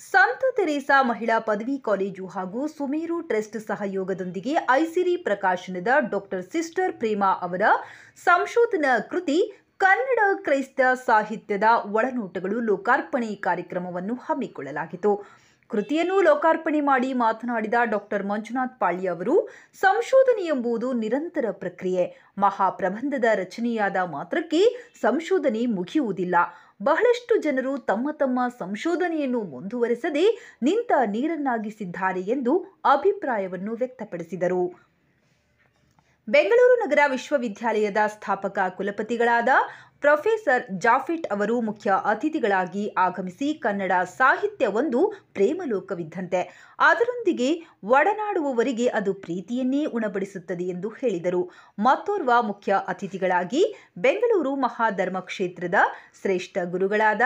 ಸಂತ ತೆರೇಸಾ ಮಹಿಳಾ ಪದವಿ ಕಾಲೇಜು ಹಾಗೂ ಸುಮೇರು ಟ್ರಸ್ಟ್ ಸಹಯೋಗದೊಂದಿಗೆ ಐಸಿರಿ ಪ್ರಕಾಶನದ ಡಾಕ್ಟರ್ ಸಿಸ್ಟರ್ ಪ್ರೇಮಾ ಅವರ ಸಂಶೋಧನಾ ಕೃತಿ ಕನ್ನಡ ಕ್ರೈಸ್ತ ಸಾಹಿತ್ಯದ ಒಳನೋಟಗಳು ಲೋಕಾರ್ಪಣೆ ಕಾರ್ಯಕ್ರಮವನ್ನು ಹಮ್ಮಿಕೊಳ್ಳಲಾಗಿತ್ತು. ಕೃತಿಯನ್ನು ಲೋಕಾರ್ಪಣೆ ಮಾಡಿ ಮಾತನಾಡಿದ ಡಾಕ್ಟರ್ ಮಂಜುನಾಥ್ ಪಾಳ್ಯ ಅವರು, ಸಂಶೋಧನೆ ಎಂಬುದು ನಿರಂತರ ಪ್ರಕ್ರಿಯೆ. ಮಹಾಪ್ರಬಂಧದ ರಚನೆಯಾದ ಮಾತ್ರಕ್ಕೆ ಸಂಶೋಧನೆ ಮುಗಿಯುವುದಿಲ್ಲ. ಬಹಳಷ್ಟು ಜನರು ತಮ್ಮ ಸಂಶೋಧನೆಯನ್ನು ಮುಂದುವರೆಸದೆ ನಿಂತ ನೀರನ್ನಾಗಿಸಿದ್ದಾರೆ ಎಂದು ಅಭಿಪ್ರಾಯವನ್ನು ವ್ಯಕ್ತಪಡಿಸಿದರು. ಬೆಂಗಳೂರು ನಗರ ವಿಶ್ವವಿದ್ಯಾಲಯದ ಸ್ಥಾಪಕ ಕುಲಪತಿಗಳಾದ ಪ್ರೊಫೆಸರ್ ಜಾಫೆಟ್ ಅವರು ಮುಖ್ಯ ಅತಿಥಿಗಳಾಗಿ ಆಗಮಿಸಿ, ಕನ್ನಡ ಸಾಹಿತ್ಯ ಒಂದು ಪ್ರೇಮಲೋಕವಿದ್ದಂತೆ, ಅದರೊಂದಿಗೆ ಒಡನಾಡುವವರಿಗೆ ಅದು ಪ್ರೀತಿಯನ್ನೇ ಉಣಬಡಿಸುತ್ತದೆ ಎಂದು ಹೇಳಿದರು. ಮತ್ತೋರ್ವ ಮುಖ್ಯ ಅತಿಥಿಗಳಾಗಿ ಬೆಂಗಳೂರು ಮಹಾಧರ್ಮ ಕ್ಷೇತ್ರದ ಶ್ರೇಷ್ಠ ಗುರುಗಳಾದ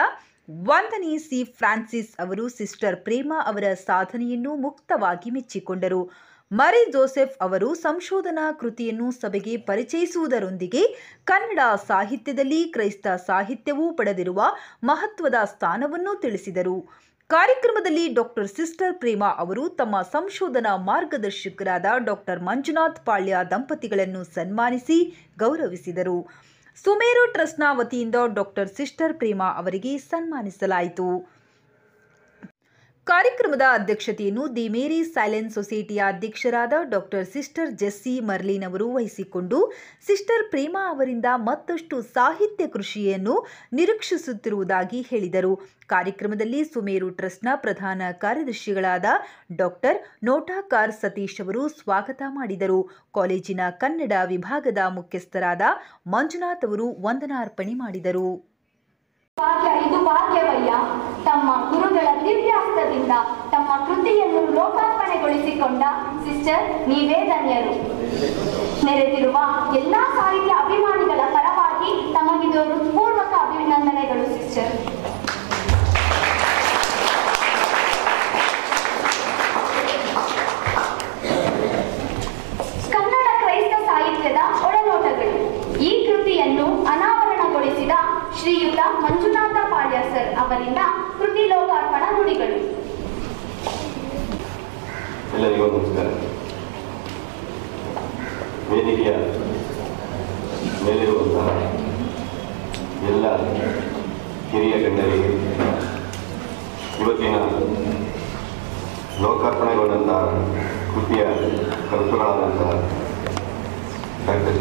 ವಂದನಿ ಸಿ ಫ್ರಾನ್ಸಿಸ್ ಅವರು ಸಿಸ್ಟರ್ ಪ್ರೇಮಾ ಅವರ ಸಾಧನೆಯನ್ನು ಮುಕ್ತವಾಗಿ ಮೆಚ್ಚಿಕೊಂಡರು. ಮರಿ ಜೋಸೆಫ್ ಅವರು ಸಂಶೋಧನಾ ಕೃತಿಯನ್ನು ಸಭೆಗೆ ಪರಿಚಯಿಸುವುದರೊಂದಿಗೆ ಕನ್ನಡ ಸಾಹಿತ್ಯದಲ್ಲಿ ಕ್ರೈಸ್ತ ಸಾಹಿತ್ಯವು ಪಡೆದಿರುವ ಮಹತ್ವದ ಸ್ಥಾನವನ್ನು ತಿಳಿಸಿದರು. ಕಾರ್ಯಕ್ರಮದಲ್ಲಿ ಡಾಕ್ಟರ್ ಸಿಸ್ಟರ್ ಪ್ರೇಮಾ ಅವರು ತಮ್ಮ ಸಂಶೋಧನಾ ಮಾರ್ಗದರ್ಶಕರಾದ ಡಾಕ್ಟರ್ ಮಂಜುನಾಥ್ ಪಾಳ್ಯ ದಂಪತಿಗಳನ್ನು ಸನ್ಮಾನಿಸಿ ಗೌರವಿಸಿದರು. ಸುಮೇರು ಟ್ರಸ್ಟ್ನ ವತಿಯಿಂದ ಡಾಕ್ಟರ್ ಸಿಸ್ಟರ್ ಪ್ರೇಮಾ ಅವರಿಗೆ ಸನ್ಮಾನಿಸಲಾಯಿತು. ಕಾರ್ಯಕ್ರಮದ ಅಧ್ಯಕ್ಷತೆಯನ್ನು ದಿ ಮೇರಿ ಸೈಲೆನ್ಸ್ ಸೊಸೈಟಿಯ ಅಧ್ಯಕ್ಷರಾದ ಡಾಕ್ಟರ್ ಸಿಸ್ಟರ್ ಜೆಸ್ಸಿ ಮರ್ಲಿನ್ ಅವರು ವಹಿಸಿಕೊಂಡು, ಸಿಸ್ಟರ್ ಪ್ರೇಮಾ ಅವರಿಂದ ಮತ್ತಷ್ಟು ಸಾಹಿತ್ಯ ಕೃಷಿಯನ್ನು ನಿರೀಕ್ಷಿಸುತ್ತಿರುವುದಾಗಿ ಹೇಳಿದರು. ಕಾರ್ಯಕ್ರಮದಲ್ಲಿ ಸುಮೇರು ಟ್ರಸ್ಟ್ನ ಪ್ರಧಾನ ಕಾರ್ಯದರ್ಶಿಗಳಾದ ಡಾಕ್ಟರ್ ನೋಟಾಕಾರ್ ಸತೀಶ್ ಅವರು ಸ್ವಾಗತ ಮಾಡಿದರು. ಕಾಲೇಜಿನ ಕನ್ನಡ ವಿಭಾಗದ ಮುಖ್ಯಸ್ಥರಾದ ಮಂಜುನಾಥ್ ಅವರು ವಂದನಾರ್ಪಣೆ ಮಾಡಿದರು. ಇದು ಭಾಗ್ಯವಯ್ಯ ತಮ್ಮ ಗುರುಗಳ ದಿವ್ಯಾಸ್ತ್ರದಿಂದ ತಮ್ಮ ಕೃತಿಯನ್ನು ಲೋಕಾರ್ಪಣೆಗೊಳಿಸಿಕೊಂಡ ಸಿಸ್ಟರ್, ನೀವೇ ಧನ್ಯರು. ನೆರೆದಿರುವ ಎಲ್ಲಾ ಸಾಹಿತ್ಯ ಅಭಿಮಾನಿಗಳ ಪರವಾಗಿ ತಮಗಿದು ಹೃತ್ಪೂರ್ವಕ ಅಭಿನಂದನೆಗಳು ಸಿಸ್ಟರ್. ಕನ್ನಡ ಕ್ರೈಸ್ತ ಸಾಹಿತ್ಯದ ಒಳನೋಟಗಳು. ಈ ಕೃತಿಯನ್ನು ಅನಾವರಣಗೊಳಿಸಿದ ಶ್ರೀಯುತ ಮಂಜುನಾಥ ಪಾಳ್ಯ ಸರ್ ಅವರಿಂದ ಕೃತಿ ಲೋಕಾರ್ಪಣಾ ನುಡಿಗಳು. ಎಲ್ಲರಿಗೂ ನಮಸ್ಕಾರ. ವೇದಿಕೆಯ ಮೇಲಿರುವಂತಹ ಎಲ್ಲ ಹಿರಿಯ ಗಣ್ಯರಿಗೆ, ಇವತ್ತಿನ ಲೋಕಾರ್ಪಣೆಗೊಂಡಂತಹ ಕೃತಿಯ ಕರ್ತೃಗಳಾದಂತಹ ಡಾಕ್ಟರ್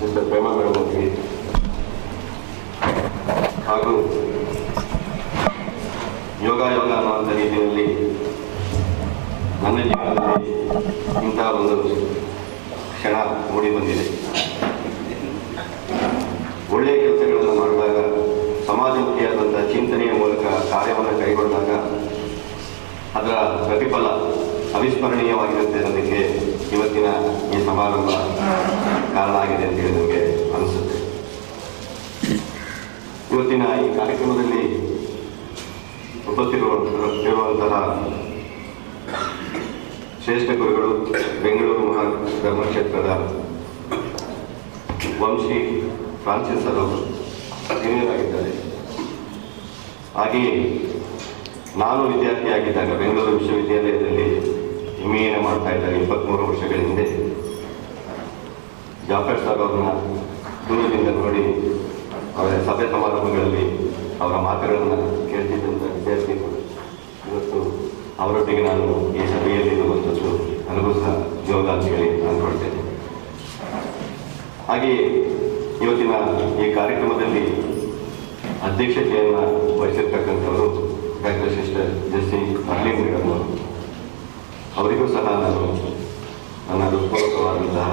ಸಿಸ್ಟರ್ ಪ್ರೇಮಾ ಮೇಡಮ್ ಅವರಿಗೆ ಹಾಗೂ ಯೋಗ ಅನ್ನುವಂಥ ರೀತಿಯಲ್ಲಿ ನನ್ನ ಜೀವನದಲ್ಲಿ ಇಂತಹ ಒಂದು ಕ್ಷಣ ಮೂಡಿ ಬಂದಿದೆ. ಒಳ್ಳೆಯ ಕೆಲಸಗಳನ್ನು ಮಾಡಿದಾಗ, ಸಮಾಜಮುಖಿಯಾದಂಥ ಚಿಂತನೆಯ ಮೂಲಕ ಕಾರ್ಯವನ್ನು ಕೈಗೊಂಡಾಗ ಅದರ ಪ್ರತಿಫಲ ಅವಿಸ್ಮರಣೀಯವಾಗಿರುತ್ತೆ ಅನ್ನೋದಕ್ಕೆ ಇವತ್ತಿನ ಈ ಸಮಾರಂಭ ಕಾರಣ ಆಗಿದೆ ಅಂತೇಳಿ ನಮಗೆ ಅನಿಸುತ್ತೆ. ಇವತ್ತಿನ ಈ ಕಾರ್ಯಕ್ರಮದಲ್ಲಿ ಉಪಸ್ಥಿತಿರುವಂತಹ ಶ್ರೇಷ್ಠ ಗುರುಗಳು ಬೆಂಗಳೂರು ಮಹಾಧರ್ಮ ಕ್ಷೇತ್ರದ ವಂಶಿ ಫ್ರಾನ್ಸಿಸ್ ಅವರು ಹಿರಿಯರಾಗಿದ್ದಾರೆ. ಹಾಗೆಯೇ ನಾನು ವಿದ್ಯಾರ್ಥಿಯಾಗಿದ್ದಾಗ ಬೆಂಗಳೂರು ವಿಶ್ವವಿದ್ಯಾಲಯದಲ್ಲಿ MA ಮಾಡ್ತಾ ಇದ್ದಾರೆ 23 ವರ್ಷಗಳ ಹಿಂದೆ. ಜಾಫರ್ ಸರ್ ಅವ್ರನ್ನ ದೂರದಿಂದ ನೋಡಿ ಅವರ ಸಭೆ ಸಮಾರಂಭಗಳಲ್ಲಿ ಅವರ ಮಾತುಗಳನ್ನು ಕೇಳ್ತಿದ್ದಂಥ ವಿದ್ಯಾರ್ಥಿಗಳು ಇವತ್ತು ಅವರೊಟ್ಟಿಗೆ ನಾನು ಈ ಸಭೆಯಲ್ಲಿ ಇರುವಂಥದ್ದು ನನಗೂ ಸಹ ಯೋಗ ಅಂತ ಹೇಳಿ ಅಂದ್ಕೊಳ್ತೇನೆ. ಹಾಗೆಯೇ ಇವತ್ತಿನ ಈ ಕಾರ್ಯಕ್ರಮದಲ್ಲಿ ಅಧ್ಯಕ್ಷತೆಯನ್ನು ವಹಿಸಿರ್ತಕ್ಕಂಥವರು doctor sister Jessie Merlin madam ಅವರು. ಅವರಿಗೂ ಸಹ ನಾನು ನನ್ನ ಹೃತ್ಪೂರ್ವಕವಾದಂತಹ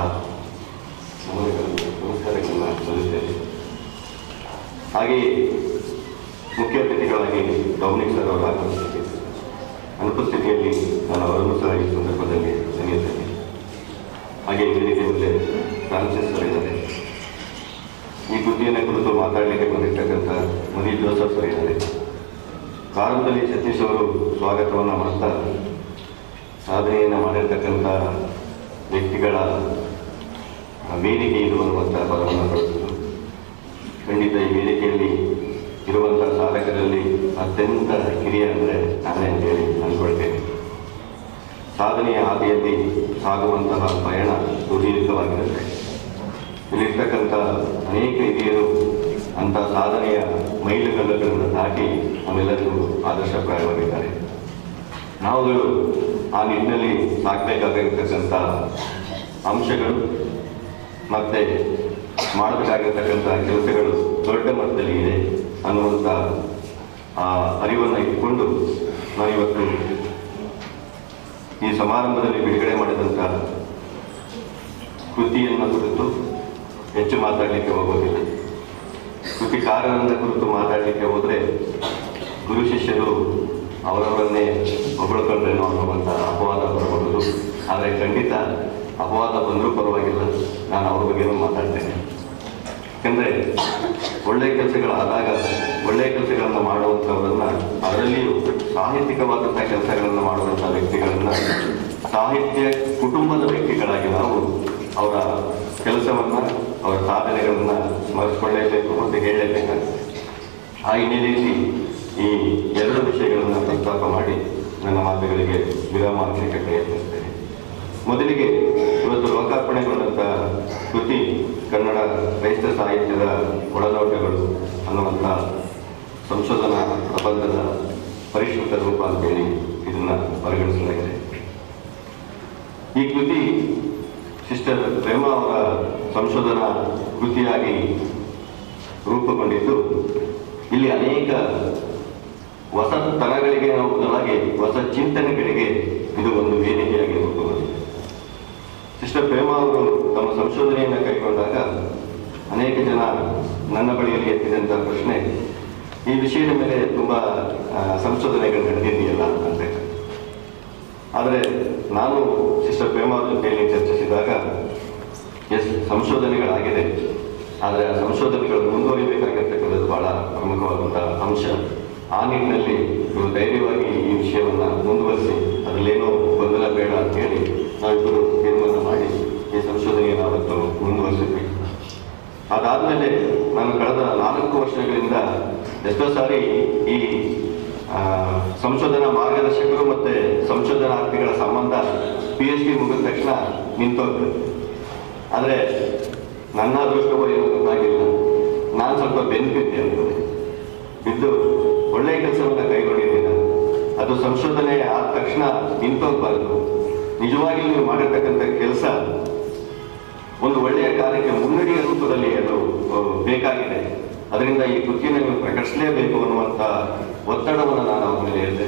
ನಮಸ್ಕಾರಗಳನ್ನು ಸಲ್ಲಿಸ್ತೇನೆ. ಹಾಗೆಯೇ ಮುಖ್ಯ ಅತಿಥಿಗಳಾಗಿ ಡೊಮಿನಿಕ್ ಸರ್ ಅವರ ಅನುಪಸ್ಥಿತಿಯಲ್ಲಿ ನಾನು ಅವರನ್ನು ಸಹ ಈ ಸಂದರ್ಭದಲ್ಲಿ ನೆನೆಯುತ್ತೇನೆ. ಹಾಗೆ ವೇದಿಕೆ ಮೇಲೆ ಫ್ರಾನ್ಸಿಸ್ ಸರ್ ಇದ್ದಾರೆ. ಈ ಕೃತಿಯನ್ನು ಕುರಿತು ಮಾತಾಡಲಿಕ್ಕೆ ಬಂದಿರ್ತಕ್ಕಂಥ ಮರಿ ಜೋಸೆಫ್ ಸರ್ ಇದ್ದಾರೆ. ಪ್ರಾರಂಭದಲ್ಲಿ ಸತೀಶ್ ಅವರು ಸ್ವಾಗತವನ್ನು ಮಾಡ್ತಾ ಸಾಧನೆಯನ್ನು ಮಾಡಿರ್ತಕ್ಕಂಥ ವ್ಯಕ್ತಿಗಳ ವೇದಿಕೆ ಇರುವಂಥ ಪದವನ್ನು ಬಳಸಿದರು. ಖಂಡಿತ ಈ ವೇದಿಕೆಯಲ್ಲಿ ಇರುವಂಥ ಸಾಧಕರಲ್ಲಿ ಅತ್ಯಂತ ಕಿರಿಯ ಅಂದರೆ ನಾನೇ ಸಾಧನೆಯ ಹಾದಿಯಲ್ಲಿ ಸಾಗುವಂತಹ ಪಯಣ ಸುದೀರ್ಘವಾಗಿರುತ್ತೆ. ಇಲ್ಲಿರ್ತಕ್ಕಂಥ ಅನೇಕ ಹಿರಿಯರು ಅಂಥ ಸಾಧನೆಯ ಮೈಲುಗಲ್ಲುಗಳನ್ನು ದಾಟಿ ನಮ್ಮೆಲ್ಲರಿಗೂ ಆದರ್ಶಪ್ರಾಯವಾಗಿದ್ದಾರೆ. ನಾವುಗಳು ಆ ನಿಟ್ಟಿನಲ್ಲಿ ಸಾಗಬೇಕಾಗಿರ್ತಕ್ಕಂಥ ಅಂಶಗಳು ಮತ್ತು ಮಾಡಬೇಕಾಗಿರ್ತಕ್ಕಂಥ ಕೆಲಸಗಳು ದೊಡ್ಡ ಮಟ್ಟದಲ್ಲಿ ಇದೆ ಅನ್ನುವಂಥ ಅರಿವನ್ನು ಇಟ್ಟುಕೊಂಡು ನಾವಿವತ್ತು ಈ ಸಮಾರಂಭದಲ್ಲಿ ಬಿಡುಗಡೆ ಮಾಡಿದಂಥ ಕೃತಿಯನ್ನು ಕುರಿತು ಹೆಚ್ಚು ಮಾತಾಡಲಿಕ್ಕೆ ಹೋಗೋದಿಲ್ಲ. ಕೃತಿಕಾರರನ್ನ ಕುರಿತು ಮಾತಾಡಲಿಕ್ಕೆ ಹೋದರೆ ಗುರು ಶಿಷ್ಯರು ಅವರವರನ್ನೇ ಹೊಗಳ್ಕೊಂಡ್ರೇನೋ ಅನ್ನುವಂಥ ಅಪವಾದ ಬರಬಹುದು. ಆದರೆ ಖಂಡಿತ ಅಪವಾದ ಬಂದರೂ ಪರವಾಗಿಲ್ಲ, ನಾನು ಅವ್ರ ಬಗ್ಗೆನೂ ಮಾತಾಡ್ತೇನೆ. ಯಾಕಂದರೆ ಒಳ್ಳೆಯ ಕೆಲಸಗಳಾದಾಗ ಒಳ್ಳೆಯ ಕೆಲಸಗಳನ್ನು ಮಾಡುವಂಥವರನ್ನು, ಅದರಲ್ಲಿಯೂ ಸಾಹಿತ್ಯಿಕವಾದಂಥ ಕೆಲಸಗಳನ್ನು ಮಾಡುವಂಥ ವ್ಯಕ್ತಿಗಳನ್ನು ಸಾಹಿತ್ಯ ಕುಟುಂಬದ ವ್ಯಕ್ತಿಗಳಾಗಿ ನಾವು ಅವರ ಕೆಲಸವನ್ನು, ಅವರ ಸಾಧನೆಗಳನ್ನು ಸ್ಮರಿಸಿಕೊಳ್ಳೇಬೇಕು ಮತ್ತು ಹೇಳಲೇಬೇಕಾಗುತ್ತೆ. ಆ ಹಿನ್ನೆಲೆಯಲ್ಲಿ ಈ ಎರಡು ವಿಷಯಗಳನ್ನು ಪ್ರಸ್ತಾಪ ಮಾಡಿ ನನ್ನ ಮಾತುಗಳಿಗೆ ವಿರಾಮ ಹಾಕಲಿಕ್ಕೆ ಪ್ರಯತ್ನಿಸ್ತೇನೆ. ಮೊದಲಿಗೆ ಇವತ್ತು ಲೋಕಾರ್ಪಣೆಗೊಂಡಂಥ ಕೃತಿ ಕನ್ನಡ ಕ್ರೈಸ್ತ ಸಾಹಿತ್ಯದ ಒಳನೋಟಗಳು ಅನ್ನುವಂಥ ಸಂಶೋಧನಾ ಪ್ರಬಂಧದ ಪರಿಷ್ಕೃತ ರೂಪ ಅಂತೇಳಿ ಇದನ್ನು ಪರಿಗಣಿಸಲಾಗಿದೆ. ಈ ಕೃತಿ ಸಿಸ್ಟರ್ ಪ್ರೇಮ ಅವರ ಸಂಶೋಧನಾ ಕೃತಿಯಾಗಿ ರೂಪುಗೊಂಡಿದ್ದು, ಇಲ್ಲಿ ಅನೇಕ ಹೊಸ ತರಗಳಿಗೆ ನಾವು ಬದಲಾಗಿ ಹೊಸ ಚಿಂತನೆಗಳಿಗೆ ಇದು ಒಂದು ವೇದಿಕೆಯಾಗಿ ರೂಪುಗೊಂಡಿದೆ. ಸಿಸ್ಟರ್ ಪ್ರೇಮ ಅವರು ತಮ್ಮ ಸಂಶೋಧನೆಯನ್ನು ಕೈಗೊಂಡಾಗ ಅನೇಕ ಜನ ನನ್ನ ಬಳಿಯಲ್ಲಿ ಎತ್ತಿದಂಥ ಪ್ರಶ್ನೆ, ಈ ವಿಷಯದ ಮೇಲೆ ತುಂಬ ಸಂಶೋಧನೆಗಳು ನಡೆದಿದೆಯಲ್ಲ ಅಂತ. ಆದರೆ ನಾನು ಸಿಸ್ಟರ್ ಪ್ರೇಮ ಅವ್ರ ಜೊತೆಯಲ್ಲಿ ಚರ್ಚಿಸಿದಾಗ ಸಂಶೋಧನೆಗಳಾಗಿದೆ, ಆದರೆ ಆ ಸಂಶೋಧನೆಗಳು ಮುಂದುವರಿಬೇಕಾಗಿರ್ತಕ್ಕಂಥದ್ದು ಬಹಳ ಪ್ರಮುಖವಾದಂತಹ ಅಂಶ. ಆ ನಿಟ್ಟಿನಲ್ಲಿ ಇವರು ಧೈರ್ಯವಾಗಿ ಈ ವಿಷಯವನ್ನು ಮುಂದುವರಿಸಿ ಅದರಲ್ಲೇನೋ ಗೊಂದಲ ಬೇಡ ಅಂತ ಹೇಳಿ ನಾವಿಬ್ಬರು ತೀರ್ಮಾನ ಮಾಡಿ ಈ ಸಂಶೋಧನೆಯನ್ನು ಅವತ್ತು ಮುಂದುವರಿಸಿದ್ವಿ. ಅದಾದಮೇಲೆ ನಾನು ಕಳೆದ 4 ವರ್ಷಗಳಿಂದ ಎಷ್ಟೋ ಸಾರಿ ಈ ಸಂಶೋಧನಾ ಮಾರ್ಗದರ್ಶಕರು ಮತ್ತು ಸಂಶೋಧನಾರ್ಥಿಗಳ ಸಂಬಂಧ PhD ಮುಗಿದ ತಕ್ಷಣ ನಿಂತೋಗ್ತದೆ. ಆದರೆ ನನ್ನ ಅದೃಷ್ಟವೋ ಏನೋ ಗೊತ್ತಾಗಿಲ್ಲ, ನಾನು ಸ್ವಲ್ಪ ಬೆನ್ಬಿದ್ದೆ ಅಂತದೆ. ಬಿದ್ದು ಒಳ್ಳೆಯ ಕೆಲಸವನ್ನು ಕೈಗೊಂಡಿದ್ದೀನಿ. ಅದು ಸಂಶೋಧನೆ ಆದ ತಕ್ಷಣ ನಿಂತೋಗ್ಬಾರ್ದು. ನಿಜವಾಗಿ ನೀವು ಮಾಡಿರ್ತಕ್ಕಂಥ ಕೆಲಸ ಒಂದು ಒಳ್ಳೆಯ ಕಾರ್ಯಕ್ಕೆ ಮುನ್ನಡೆಯ ರೂಪದಲ್ಲಿ ಅದು ಬೇಕಾಗಿದೆ. ಅದರಿಂದ ಈ ಕೃತಿಯನ್ನು ನೀವು ಪ್ರಕಟಿಸಲೇಬೇಕು ಅನ್ನುವಂಥ ಒತ್ತಡವನ್ನು ನಾನು ಅವ್ರ ಮೇಲೆ ಹೇಳಿದೆ.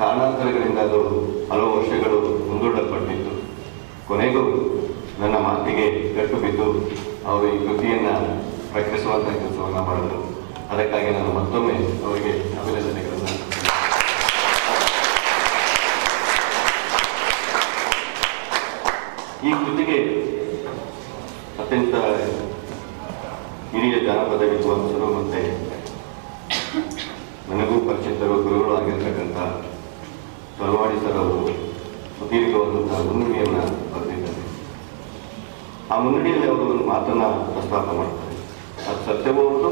ಕಾರಣಾಂತರಗಳಿಂದ ಅದು ಹಲವು ವರ್ಷಗಳು ಮುಂದೂಡಲ್ಪಟ್ಟಿತ್ತು. ಕೊನೆಗೂ ನನ್ನ ಮಾತಿಗೆ ಕಟ್ಟು ಬಿದ್ದು ಅವರು ಈ ಕೃತಿಯನ್ನು ಪ್ರಕಟಿಸುವಂಥ ಕೆಲಸವನ್ನು ಮಾಡಿದ್ರು. ಅದಕ್ಕಾಗಿ ನಾನು ಮತ್ತೊಮ್ಮೆ ಅವರಿಗೆ ಅಭಿನಂದನೆಗಳನ್ನು. ಈ ಕೃತಿಗೆ ಅತ್ಯಂತ ಹಿರಿಯ ಜಾನಪದ ವಿದ್ವಾಂಸರು ಮತ್ತು ನನಗೂ ಪರಿಚಿತರು, ಗುರುಗಳು ಆಗಿರ್ತಕ್ಕಂಥ ತಲವಾಡಿ ಸರ್ ಅವರು ಸುದೀರ್ಘವಾದಂತಹ ಮುನ್ನುಡಿಯನ್ನು ಬರೆದಿದ್ದಾರೆ. ಆ ಮುನ್ನುಡಿಯಲ್ಲಿ ಅವರು ಒಂದು ಮಾತನ್ನು ಪ್ರಸ್ತಾಪ ಮಾಡ್ತಾರೆ. ಅದು ಸತ್ಯವೂ ಉಂಟು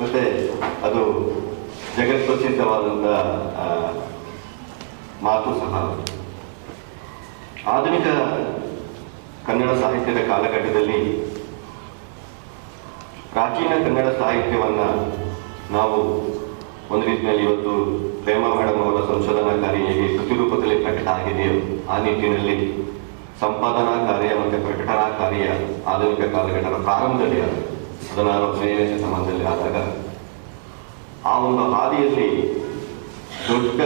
ಮತ್ತು ಅದು ಜಗತ್ಪ್ರಸಿದ್ಧವಾದಂಥ ಮಾತು ಸಹ. ಆಧುನಿಕ ಕನ್ನಡ ಸಾಹಿತ್ಯದ ಕಾಲಘಟ್ಟದಲ್ಲಿ ಪ್ರಾಚೀನ ಕನ್ನಡ ಸಾಹಿತ್ಯವನ್ನು ನಾವು ಒಂದು ರೀತಿಯಲ್ಲಿ ಇವತ್ತು ಪ್ರೇಮ ಮೇಡಮ್ ಅವರ ಸಂಶೋಧನಾ ಕಾರ್ಯ ಹೇಗೆ ಕೃತಿ ರೂಪದಲ್ಲಿ ಪ್ರಕಟ ಆಗಿದೆಯೋ ಆ ನಿಟ್ಟಿನಲ್ಲಿ ಸಂಪಾದನಾ ಕಾರ್ಯ ಮತ್ತು ಪ್ರಕಟಣಾ ಕಾರ್ಯ ಆಧುನಿಕ ಕಾಲಘಟ್ಟದ ಪ್ರಾರಂಭದಲ್ಲಿ 16ನೇ ಶತಮಾನದಲ್ಲಿ ಆದಾಗ ಆ ಒಂದು ಹಾದಿಯಲ್ಲಿ ದೊಡ್ಡ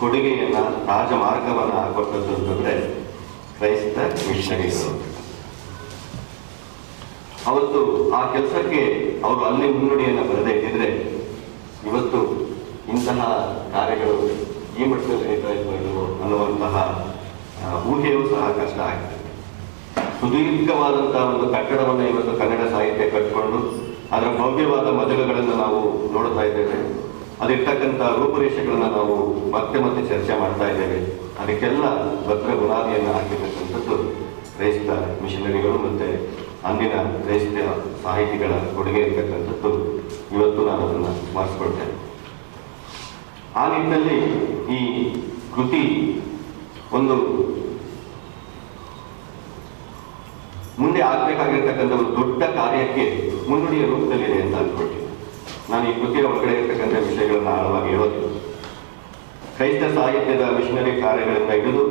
ಕೊಡುಗೆಯನ್ನು, ರಾಜಮಾರ್ಗವನ್ನು ಹಾಕೊಟ್ಟದ್ದು ಅಂತಂದರೆ ಕ್ರೈಸ್ತ ಮಿಷನರಿಗಳು. ಅವತ್ತು ಆ ಕೆಲಸಕ್ಕೆ ಅವರು ಅಲ್ಲಿ ಮುನ್ನುಡಿಯನ್ನು ಬರದೇ ಇದ್ದಿದ್ರೆ ಇವತ್ತು ಇಂತಹ ಕಾರ್ಯಗಳು ಈ ಮಟ್ಟದಲ್ಲಿ ನಡೀತಾ ಇರ್ಬೋದು ಅನ್ನುವಂತಹ ಊಹೆಯೂ ಸಹ ಕಷ್ಟ ಆಗ್ತದೆ. ಸುದೀರ್ಘವಾದಂತಹ ಒಂದು ಕಟ್ಟಡವನ್ನು ಇವತ್ತು ಕನ್ನಡ ಸಾಹಿತ್ಯ ಕಟ್ಟಿಕೊಂಡು ಅದರ ಭವ್ಯವಾದ ಮಜಲುಗಳನ್ನು ನಾವು ನೋಡ್ತಾ ಇದ್ದೇವೆ. ಅದಿರ್ತಕ್ಕಂಥ ರೂಪುರೇಷೆಗಳನ್ನು ನಾವು ಮತ್ತೆ ಮತ್ತೆ ಚರ್ಚೆ ಮಾಡ್ತಾ ಇದ್ದೇವೆ. ಅದಕ್ಕೆಲ್ಲ ಭದ್ರ ಬುನಾದಿಯನ್ನು ಹಾಕಿರ್ತಕ್ಕಂಥದ್ದು ಕ್ರೈಸ್ತ ಮಿಷನರಿಗಳು ಮತ್ತು ಅಂದಿನ ಕ್ರೈಸ್ತ ಸಾಹಿತಿಗಳ ಕೊಡುಗೆ ಇರ್ತಕ್ಕಂಥದ್ದು ಇವತ್ತು ನಾನು ಅದನ್ನು ಸ್ಮರಿಸ್ಕೊಳ್ತೇನೆ. ಆ ನಿಟ್ಟಿನಲ್ಲಿ ಈ ಕೃತಿ ಒಂದು ಮುಂದೆ ಆಗ್ಬೇಕಾಗಿರ್ತಕ್ಕಂಥ ಒಂದು ದೊಡ್ಡ ಕಾರ್ಯಕ್ಕೆ ಮುನ್ನುಡಿಯ ರೂಪದಲ್ಲಿದೆ ಅಂತ ಅನ್ಕೊಳ್ತೀನಿ. ನಾನು ಈ ಕೃತಿಯ ಒಳಗಡೆ ಇರ್ತಕ್ಕಂಥ ವಿಷಯಗಳನ್ನು ಆಳವಾಗಿ ಹೇಳೋದಿಲ್ಲ. ಕ್ರೈಸ್ತ ಸಾಹಿತ್ಯದ ಮಿಷನರಿ ಕಾರ್ಯಗಳಿಂದ ಹಿಡಿದು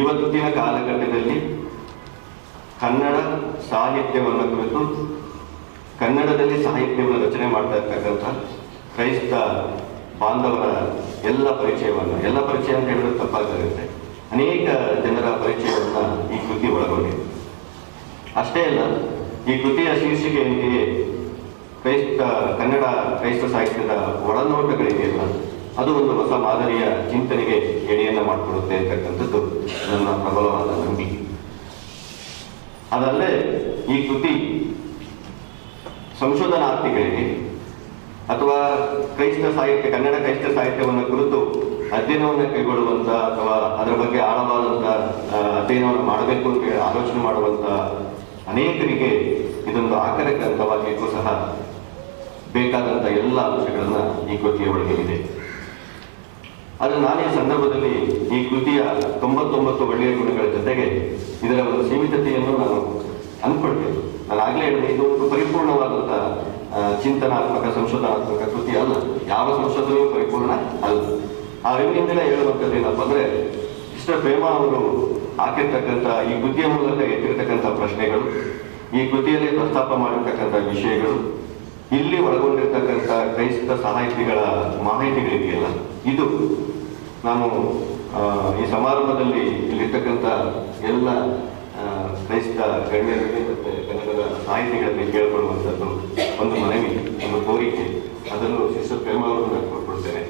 ಇವತ್ತಿನ ಕಾಲಘಟ್ಟದಲ್ಲಿ ಕನ್ನಡ ಸಾಹಿತ್ಯವನ್ನು ಕುರಿತು ಕನ್ನಡದಲ್ಲಿ ಸಾಹಿತ್ಯವನ್ನು ರಚನೆ ಮಾಡ್ತಾ ಇರ್ತಕ್ಕಂಥ ಕ್ರೈಸ್ತ ಬಾಂಧವರ ಎಲ್ಲ ಪರಿಚಯ ಅಂತ ಹೇಳಿದ್ರೆ ತಪ್ಪಾಗುತ್ತೆ, ಅನೇಕ ಜನರ ಪರಿಚಯವನ್ನು ಈ ಕೃತಿ ಒಳಗೊಂಡಿದೆ. ಅಷ್ಟೇ ಅಲ್ಲ, ಈ ಕೃತಿಯ ಶೀರ್ಷಿಕೆಯೊಂದಿಗೆ ಕನ್ನಡ ಕ್ರೈಸ್ತ ಸಾಹಿತ್ಯದ ಒಳನೋಟಗಳಿದೆಯಲ್ಲ, ಅದು ಒಂದು ಹೊಸ ಮಾದರಿಯ ಚಿಂತನೆಗೆ ಎಡೆಯನ್ನು ಮಾಡಿಕೊಡುತ್ತೆ ಅಂತಕ್ಕಂಥದ್ದು ನನ್ನ ಪ್ರಬಲವಾದ ನಂಬಿಕೆ. ಅದಲ್ಲದೆ ಈ ಕೃತಿ ಸಂಶೋಧನಾರ್ಥಿಗಳಿಗೆ ಅಥವಾ ಕನ್ನಡ ಕ್ರೈಸ್ತ ಸಾಹಿತ್ಯವನ್ನು ಕುರಿತು ಅಧ್ಯಯನವನ್ನು ಕೈಗೊಳ್ಳುವಂತ ಅಥವಾ ಅದರ ಬಗ್ಗೆ ಆಳವಾದಂತ ಅಧ್ಯಯನವನ್ನು ಮಾಡಬೇಕು ಅಂತ ಆಲೋಚನೆ ಮಾಡುವಂತ ಅನೇಕರಿಗೆ ಇದೊಂದು ಆಕರ ಗ್ರಂಥವಾಗಿಯೂ ಸಹ ಬೇಕಾದಂತ ಎಲ್ಲ ಅಂಶಗಳನ್ನ ಈ ಕೃತಿಯ ಒಳಗೆ ಇದೆ. ಆದರೆ ನಾನು ಈ ಸಂದರ್ಭದಲ್ಲಿ ಈ ಕೃತಿಯ 99 ಒಳ್ಳೆಯ ಗುಣಗಳ ಜೊತೆಗೆ ಇದರ ಒಂದು ಸೀಮಿತತೆಯನ್ನು ನಾನು ಅನ್ಕೊಳ್ತೇನೆ. ನಾನು ಆಗ್ಲೇ ಹೇಳಿದೆ, ಇದು ಒಂದು ಪರಿಪೂರ್ಣವಾದಂತ ಚಿಂತನಾತ್ಮಕ ಸಂಶೋಧನಾತ್ಮಕ ಕೃತಿ ಅಲ್ಲ. ಯಾವ ಸಂಶೋಧನೆಯೂ ಪರಿಪೂರ್ಣ ಅಲ್ಲ. ಆ ಅರಿವಿನಿಂದಲೇ ಹೇಳುವಂಥದ್ದು ಏನಪ್ಪ ಅಂದ್ರೆ, ಸಿಸ್ಟರ್ ಪ್ರೇಮಾ ಅವರು ಹಾಕಿರ್ತಕ್ಕಂಥ ಈ ಕೃತಿಯ ಮೂಲಕ ಎತ್ತಿರ್ತಕ್ಕಂಥ ಪ್ರಶ್ನೆಗಳು, ಈ ಕೃತಿಯಲ್ಲಿ ಪ್ರಸ್ತಾಪ ಮಾಡಿರ್ತಕ್ಕಂಥ ವಿಷಯಗಳು, ಇಲ್ಲಿ ಒಳಗೊಂಡಿರ್ತಕ್ಕಂಥ ಕ್ರೈಸ್ತ ಸಾಹಿತಿಗಳ ಮಾಹಿತಿಗಳಿದೆಯಲ್ಲ, ಇದು ನಾನು ಈ ಸಮಾರಂಭದಲ್ಲಿ ಇಲ್ಲಿರ್ತಕ್ಕಂಥ ಎಲ್ಲ ಕ್ರೈಸ್ತ ಗಣ್ಯರಿಗೆ ಮತ್ತೆ ಕನ್ನಡದ ಸಾಹಿತಿಗಳಲ್ಲಿ ಕೇಳಿಕೊಳ್ಳುವಂಥದ್ದು ಒಂದು ಮನವಿ, ಒಂದು ಕೋರಿಕೆ. ಅದನ್ನು ಸಿಸ್ಟರ್ ಪ್ರೇಮಾ ಅವರು ನಾನು ಕೊಟ್ಕೊಡ್ತೇನೆ.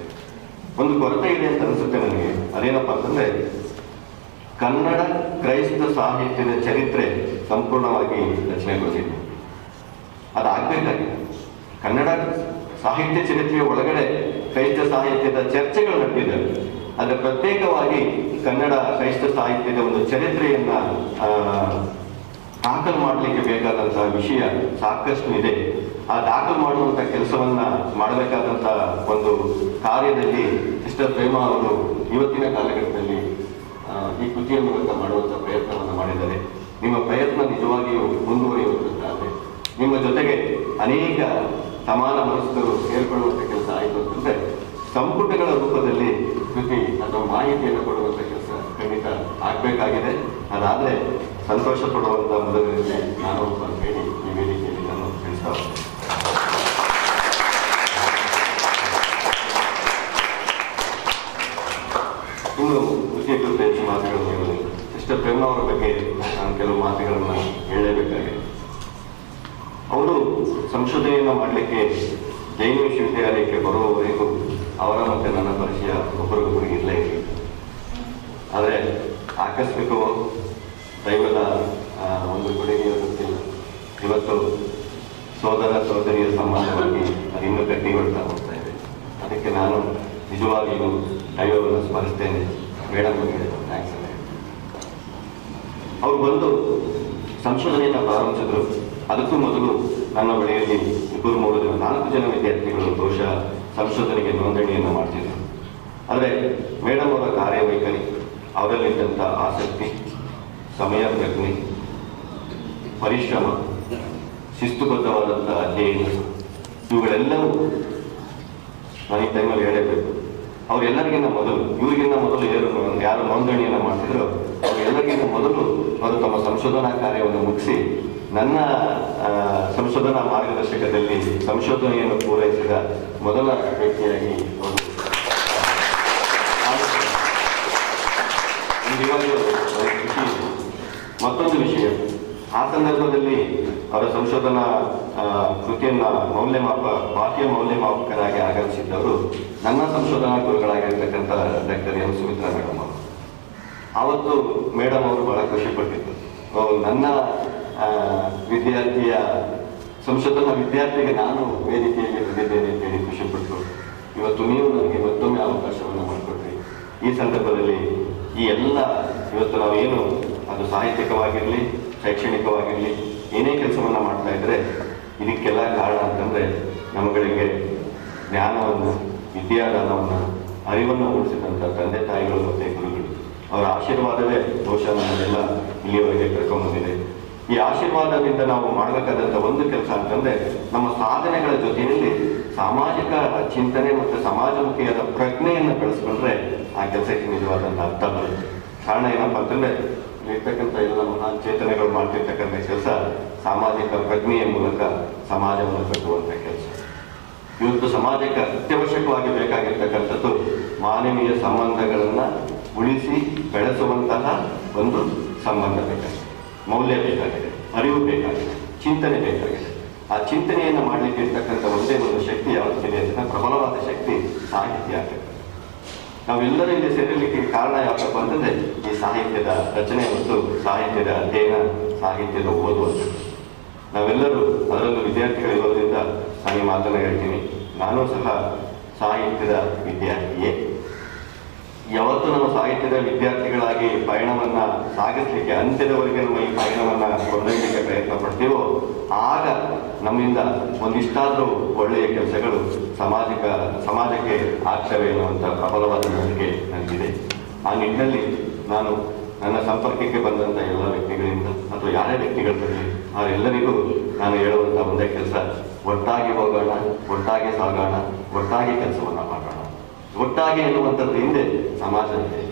ಒಂದು ಕೊರತೆ ಇದೆ ಅಂತ ಅನಿಸುತ್ತೆ ನನಗೆ. ಅದೇನಪ್ಪ ಅಂತಂದ್ರೆ, ಕನ್ನಡ ಕ್ರೈಸ್ತ ಸಾಹಿತ್ಯದ ಚರಿತ್ರೆ ಸಂಪೂರ್ಣವಾಗಿ ರಚನೆಗೊಳಿಸಿದೆ. ಅದಾಗಬೇಕಾಗಿದೆ. ಕನ್ನಡ ಸಾಹಿತ್ಯ ಚರಿತ್ರೆಯ ಒಳಗಡೆ ಕ್ರೈಸ್ತ ಸಾಹಿತ್ಯದ ಚರ್ಚೆಗಳು ನಡೆದಿದ್ದಾವೆ. ಆದರೆ ಪ್ರತ್ಯೇಕವಾಗಿ ಕನ್ನಡ ಕ್ರೈಸ್ತ ಸಾಹಿತ್ಯದ ಒಂದು ಚರಿತ್ರೆಯನ್ನ ದಾಖಲು ಮಾಡಲಿಕ್ಕೆ ಬೇಕಾದಂತಹ ವಿಷಯ ಸಾಕಷ್ಟು ಇದೆ. ಆ ದಾಖಲು ಮಾಡುವಂತ ಕೆಲಸವನ್ನ ಮಾಡಬೇಕಾದಂತ ಒಂದು ಕಾರ್ಯದಲ್ಲಿ ಸಿಸ್ಟರ್ ಪ್ರೇಮಾ ಅವರು ಇವತ್ತಿನ ಕಾಲಘಟ್ಟದಲ್ಲಿ ಈ ಕೃತಿಯ ಮೂಲಕ ಮಾಡುವಂತ ಪ್ರಯತ್ನವನ್ನು ಮಾಡಿದ್ದಾರೆ. ನಿಮ್ಮ ಪ್ರಯತ್ನ ನಿಜವಾಗಿಯೂ ಮುಂದುವರಿಯುವಂತಾದ್ರೆ, ನಿಮ್ಮ ಜೊತೆಗೆ ಅನೇಕ ಸಮಾನ ಮನಸ್ಕರು ಸೇರ್ಕೊಳ್ಳುವಂತ ಕೆಲಸ ಆಯಿತು ಅಂತಂದ್ರೆ, ಸಂಪುಟಗಳ ರೂಪದಲ್ಲಿ ಕೃತಿ ಅಥವಾ ಮಾಹಿತಿಯನ್ನು ಕೊಡುವಂತ ಕೆಲಸ ಖಂಡಿತ ಆಗ್ಬೇಕಾಗಿದೆ. ಅದಾದ್ರೆ ಸಂತೋಷ ಪಡುವಂತ ಮೊದಲಿನಲ್ಲಿ ನಾನು ಹೇಳಿ ಈ ವೇದಿಕೆಯಲ್ಲಿ ನಾನು ತಿಳಿಸ್ತಾ ಹೋಗ್ತೇನೆ. ಇನ್ನು ಕೃತಿಯ ಕುರಿತು ಹೆಚ್ಚು ಮಾತುಗಳನ್ನು ಹೇಳೋದು, ಸಿಸ್ಟರ್ ಪ್ರೇಮಾ ಅವರ ಬಗ್ಗೆ ನಾನು ಕೆಲವು ಮಾತುಗಳನ್ನು ಹೇಳಲೇಬೇಕಾಗಿದೆ. ಅವರು ಸಂಶೋಧನೆಯನ್ನು ಮಾಡಲಿಕ್ಕೆ ಜೈನ ವಿಶ್ವವಿದ್ಯಾಲಯಕ್ಕೆ ಬರುವವರೆಗೂ ಅವರ ಮತ್ತೆ ನನ್ನ ಪರಿಚಯ ಒಬ್ಬರಿಗೊಬ್ಬರಿಗೆ ಇರಲೇ ಇರಲಿ. ಆದರೆ ಆಕಸ್ಮಿಕವೋ ದೈವದ ಒಂದು ಕೊಡುಗೆಯೋ ಗೊತ್ತಿಲ್ಲ, ಇವತ್ತು ಸೋದರ ಸೋದರಿಯ ಸಂಬಂಧವಾಗಿ ಅದಿನ್ನೂ ಗಟ್ಟಿಗೊಳ್ತಾ ಹೋಗ್ತಾ ಇದೆ. ಅದಕ್ಕೆ ನಾನು ನಿಜವಾಗಿಯೂ ದೈವವನ್ನು ಸ್ಮರಿಸ್ತೇನೆ. Madam thanks. ಅವ್ರು ಬಂದು ಸಂಶೋಧನೆಯನ್ನು ಪ್ರಾರಂಭಿಸಿದ್ರು. ಅದಕ್ಕೂ ಮೊದಲು ನನ್ನ ಬಳಿಯಲ್ಲಿ 4 ಜನ ವಿದ್ಯಾರ್ಥಿಗಳು ಬಹುಶಃ ಸಂಶೋಧನೆಗೆ ನೋಂದಣಿಯನ್ನು ಮಾಡ್ತಿದ್ರು. ಆದರೆ ಮೇಡಮ್ ಅವರ ಕಾರ್ಯವೈಖರಿ, ಅವರಲ್ಲಿದ್ದಂಥ ಆಸಕ್ತಿ, ಸಮಯ ಪ್ರಜ್ಞೆ, ಪರಿಶ್ರಮ, ಶಿಸ್ತುಬದ್ಧವಾದಂಥ ಅಧ್ಯಯನ, ಇವುಗಳೆಲ್ಲವೂ ನಾನು ಈ ಟೈಮಲ್ಲಿ ಹೇಳಬೇಕು. ಅವರೆಲ್ಲರಿಗಿಂತ ಮೊದಲು, ಇವ್ರಿಗಿಂತ ಮೊದಲು ಯಾರು ನೋಂದಣಿಯನ್ನು ಮಾಡ್ತಿದ್ರು, ಅವರೆಲ್ಲರಿಗಿಂತ ಮೊದಲು ಅವರು ತಮ್ಮ ಸಂಶೋಧನಾ ಕಾರ್ಯವನ್ನು ಮುಗಿಸಿ ನನ್ನ ಸಂಶೋಧನಾ ಮಾರ್ಗದರ್ಶಕದಲ್ಲಿ ಸಂಶೋಧನೆಯನ್ನು ಪೂರೈಸಿದ ಮೊದಲ ವ್ಯಕ್ತಿಯಾಗಿ ಮತ್ತೊಂದು ವಿಷಯ, ಆ ಸಂದರ್ಭದಲ್ಲಿ ಅವರ ಸಂಶೋಧನಾ ಕೃತಿಯನ್ನ ಬಾಹ್ಯ ಮೌಲ್ಯಮಾಪಕರಾಗಿ ಆಗಮಿಸಿದ್ದವರು ನನ್ನ ಸಂಶೋಧನಾ ಗುರುಗಳಾಗಿರ್ತಕ್ಕಂಥ ಡಾಕ್ಟರ್ ಎಂ ಸುಮಿತ್ರಾ ಮೇಡಮ್ ಅವರು. ಆವತ್ತು ಮೇಡಮ್ ಅವರು ಬಹಳ ಖುಷಿ ಪಟ್ಟಿದ್ರು. ನನ್ನ ಸಂಶೋಧನಾ ವಿದ್ಯಾರ್ಥಿಗೆ ನಾನು ವೇದಿಕೆಯಲ್ಲಿ ಬಂದಿದ್ದೇನೆ ಅಂತ ಹೇಳಿ ಖುಷಿಪಟ್ಟರು. ಇವತ್ತು ನೀವು ನನಗೆ ಮತ್ತೊಮ್ಮೆ ಅವಕಾಶವನ್ನು ಮಾಡಿಕೊಟ್ರಿ. ಈ ಸಂದರ್ಭದಲ್ಲಿ ಈ ಎಲ್ಲ ಇವತ್ತು ನಾವೇನು ಅದು ಸಾಹಿತ್ಯಿಕವಾಗಿರಲಿ, ಶೈಕ್ಷಣಿಕವಾಗಿರಲಿ, ಏನೇ ಕೆಲಸವನ್ನು ಮಾಡ್ತಾ ಇದ್ರೆ ಇದಕ್ಕೆಲ್ಲ ಕಾರಣ ಅಂತಂದ್ರೆ ನಮ್ಮಗಳಿಗೆ ಜ್ಞಾನವನ್ನು, ವಿದ್ಯಾದಾನವನ್ನು, ಅರಿವನ್ನು ಮೂಡಿಸಿದಂಥ ತಂದೆ ತಾಯಿಗಳು ಮತ್ತು ಗುರುಗಳು. ಅವರ ಆಶೀರ್ವಾದವೇ ಬಹುಶಃ ನಮ್ಮನ್ನೆಲ್ಲ ಇಲ್ಲಿಯವರೆಗೆ ಕರ್ಕೊಂಡ್ಬಂದಿದೆ. ಈ ಆಶೀರ್ವಾದದಿಂದ ನಾವು ಮಾಡಬೇಕಾದಂಥ ಒಂದು ಕೆಲಸ ಅಂತಂದ್ರೆ ನಮ್ಮ ಸಾಧನೆಗಳ ಜೊತೆಯಲ್ಲಿ ಸಾಮಾಜಿಕ ಚಿಂತನೆ ಮತ್ತು ಸಮಾಜಮುಖಿಯಾದ ಪ್ರಜ್ಞೆಯನ್ನು ಬೆಳೆಸ್ಕೊಂಡ್ರೆ ಆ ಕೆಲಸಕ್ಕೆ ನಿಜವಾದಂಥ ಅರ್ಥ ಬರುತ್ತೆ. ಕಾರಣ ಏನಪ್ಪಾ ಅಂತಂದ್ರೆ ಇರ್ತಕ್ಕಂಥ ಎಲ್ಲ ಮಹಾನ್ ಚೇತನೆಗಳು ಮಾಡ್ತಿರ್ತಕ್ಕಂಥ ಕೆಲಸ ಸಾಮಾಜಿಕ ಪ್ರಜ್ಞೆಯ ಮೂಲಕ ಸಮಾಜವನ್ನು ಕಟ್ಟುವಂಥ ಕೆಲಸ. ಇವತ್ತು ಸಮಾಜಕ್ಕೆ ಅತ್ಯವಶ್ಯಕವಾಗಿ ಬೇಕಾಗಿರ್ತಕ್ಕಂಥದ್ದು ಮಾನವೀಯ ಸಂಬಂಧಗಳನ್ನ ಉಳಿಸಿ ಬೆಳೆಸುವಂತಹ ಒಂದು ಸಂಬಂಧ ಬೇಕಾಗಿದೆ, ಮೌಲ್ಯ ಬೇಕಾಗಿದೆ, ಅರಿವು ಬೇಕಾಗಿದೆ, ಚಿಂತನೆ ಬೇಕಾಗಿದೆ. ಆ ಚಿಂತನೆಯನ್ನು ಮಾಡಲಿಕ್ಕೆ ಇರ್ತಕ್ಕಂಥ ಒಂದೇ ಒಂದು ಶಕ್ತಿ ಯಾವತ್ತಿದೆ ಅಂತ ಪ್ರಬಲವಾದ ಶಕ್ತಿ ಸಾಹಿತ್ಯ ಆಗುತ್ತೆ. ನಾವೆಲ್ಲರೂ ಇಲ್ಲಿ ಸೇರಲಿಕ್ಕೆ ಕಾರಣ ಯಾಕಪ್ಪ ಅಂತಂದ್ರೆ ಈ ಸಾಹಿತ್ಯದ ರಚನೆ ಮತ್ತು ಸಾಹಿತ್ಯದ ಅಧ್ಯಯನ, ಸಾಹಿತ್ಯದ ಓದುವುದು. ನಾವೆಲ್ಲರೂ ಅದರಲ್ಲೂ ವಿದ್ಯಾರ್ಥಿಗಳಿರೋದ್ರಿಂದ ನಾನು ಈ ಮಾತನ್ನು ಹೇಳ್ತೀನಿ. ನಾನು ಸಹ ಸಾಹಿತ್ಯದ ವಿದ್ಯಾರ್ಥಿಯೇ. ಯಾವತ್ತು ನಾವು ಸಾಹಿತ್ಯದ ವಿದ್ಯಾರ್ಥಿಗಳಾಗಿ ಪಯಣವನ್ನ ಸಾಗಿಸ್ಲಿಕ್ಕೆ ಅಂತ್ಯದವರೆಗೆ ನಮ್ಮ ಈ ಪಯಣವನ್ನ ಕೊಂಡೊಯ್ಯಲಿಕ್ಕೆ ಪ್ರಯತ್ನ ಪಡ್ತೀವೋ ಆಗ ನಮ್ಮಿಂದ ಒಂದಿಷ್ಟಾದ್ರೂ ಒಳ್ಳೆಯ ಕೆಲಸಗಳು ಸಮಾಜಕ್ಕೆ ಆಗ್ತವೆ ಅನ್ನುವಂಥ ಪ್ರಬಲವಾದ ನಂಬಿಕೆ ನನಗಿದೆ. ಆ ನಿಟ್ಟಿನಲ್ಲಿ ನಾನು ನನ್ನ ಸಂಪರ್ಕಕ್ಕೆ ಬಂದಂಥ ಎಲ್ಲ ವ್ಯಕ್ತಿಗಳಿಂದ ಅಥವಾ ಯಾರೇ ವ್ಯಕ್ತಿಗಳು ಬರಲಿ ಅವರೆಲ್ಲರಿಗೂ ನಾನು ಹೇಳುವಂಥ ಒಂದೇ ಕೆಲಸ, ಒಟ್ಟಾಗಿ ಹೋಗೋಣ, ಒಟ್ಟಾಗಿ ಸಾಗೋಣ, ಒಟ್ಟಾಗಿ ಕೆಲಸವನ್ನ ಮಾಡೋಣ. ಒಟ್ಟಾಗಿ ಎನ್ನುವಂಥದ್ದು ಹಿಂದೆ ಸಮಾಜ ಇದೆ.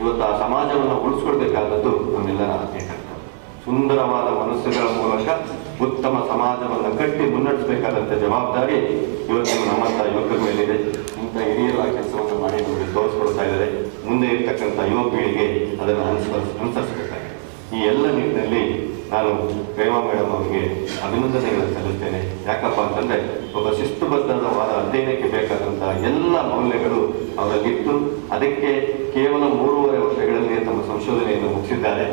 ಇವತ್ತು ಆ ಸಮಾಜವನ್ನು ಉಳಿಸ್ಕೊಳ್ಬೇಕಾದದ್ದು ನಮ್ಮೆಲ್ಲರ ಕರ್ತವ್ಯ. ಸುಂದರವಾದ ಮನಸ್ಸುಗಳ ಮೂಲಕ ಉತ್ತಮ ಸಮಾಜವನ್ನು ಕಟ್ಟಿ ಮುನ್ನಡೆಸಬೇಕಾದಂಥ ಜವಾಬ್ದಾರಿ ಇವತ್ತು ನಮ್ಮಂಥ ಯುವಕರ ಮೇಲಿದೆ. ಇಂಥ ಹಿರಿಯರು ಆ ಕೆಲಸವನ್ನು ಮಾಡಿ ನಮಗೆ ತೋರಿಸ್ಕೊಡ್ತಾ ಇದ್ದಾರೆ. ಮುಂದೆ ಇರ್ತಕ್ಕಂಥ ಯುವ ಪೀಳಿಗೆ ಅದನ್ನು ಅನುಸರಿಸಬೇಕಾಗಿದೆ. ಈ ಎಲ್ಲ ನಿಟ್ಟಿನಲ್ಲಿ ನಾನು ಪ್ರೇಮಾ ಮೇಡಮ್ ಅವರಿಗೆ ಅಭಿನಂದನೆಗಳನ್ನು ಸಲ್ಲಿಸ್ತೇನೆ. ಯಾಕಪ್ಪ ಅಂತಂದ್ರೆ ಒಬ್ಬ ಶಿಸ್ತುಬದ್ಧವಾದ ಅಧ್ಯಯನಕ್ಕೆ ಬೇಕಾದಂತಹ ಎಲ್ಲ ಮೌಲ್ಯಗಳು ಅವರಲ್ಲಿತ್ತು. ಅದಕ್ಕೆ ಕೇವಲ 3.5 ವರ್ಷಗಳಲ್ಲಿ ತಮ್ಮ ಸಂಶೋಧನೆಯನ್ನು ಮುಗಿಸಿದ್ದಾರೆ.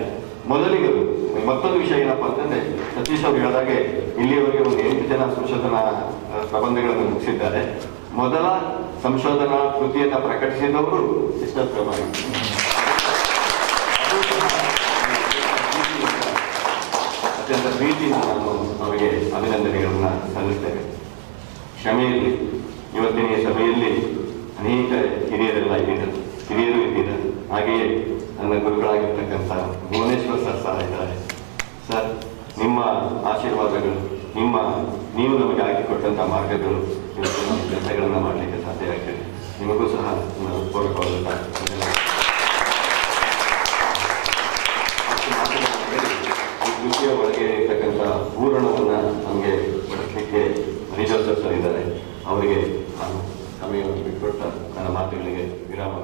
ಮೊದಲಿಗರು ಮತ್ತೊಂದು ವಿಷಯ ಏನಪ್ಪ ಅಂತಂದ್ರೆ ಸತೀಶ್ ಅವರು ಹೇಳಿದಾಗೆ ಇಲ್ಲಿಯವರೆಗೆ ಒಂದು 8 ಜನ ಸಂಶೋಧನಾ ಪ್ರಬಂಧಗಳನ್ನು ಮುಗಿಸಿದ್ದಾರೆ. ಮೊದಲ ಸಂಶೋಧನಾ ಕೃತಿಯನ್ನು ಪ್ರಕಟಿಸಿದವರು ಸಿಸ್ಟರ್ ಪ್ರೇಮಾ. ಅತ್ಯಂತ ಪ್ರೀತಿಯಿಂದ ನಾನು ಅವರಿಗೆ ಅಭಿನಂದನೆಗಳನ್ನ ಸಲ್ಲಿಸ್ತೇನೆ. ಕ್ಷಮೆಯಲ್ಲಿ ಇವತ್ತಿನ ಈ ಸಭೆಯಲ್ಲಿ ಅನೇಕ ಹಿರಿಯರು ಇದ್ದಾರೆ. ಹಾಗೆಯೇ ನನ್ನ ಗುರುಗಳಾಗಿರ್ತಕ್ಕಂಥ ಭುವನೇಶ್ವರ್ ಸರ್ ಸಹ ಇದ್ದಾರೆ. ಸರ್, ನಿಮ್ಮ ಆಶೀರ್ವಾದಗಳು, ನೀವು ನಮಗೆ ಹಾಕಿಕೊಟ್ಟಂಥ ಮಾರ್ಗಗಳು ಇವತ್ತು ನಮ್ಮ ಕೆಲಸಗಳನ್ನು ಮಾಡಲಿಕ್ಕೆ ಸಾಧ್ಯ ಆಗ್ತದೆ. ನಿಮಗೂ ಸಹ ನನ್ನ ಪೂರ್ವಕವಾದಂಥ ಈ ಕೃಷಿಯ ಒಳಗೆ ಇರ್ತಕ್ಕಂಥ ಪೂರಣವನ್ನು ನಮಗೆ ಬಡಿಸಲಿಕ್ಕೆ ಮನಿಜೋಸರ್ ಸರ್ ಇದ್ದಾರೆ. ಅವರಿಗೆ ನಾನು ಸಮಯವನ್ನು ಬಿಟ್ಟುಕೊಟ್ಟ ನನ್ನ ಮಾತುಗಳಿಗೆ ವಿರಾಮ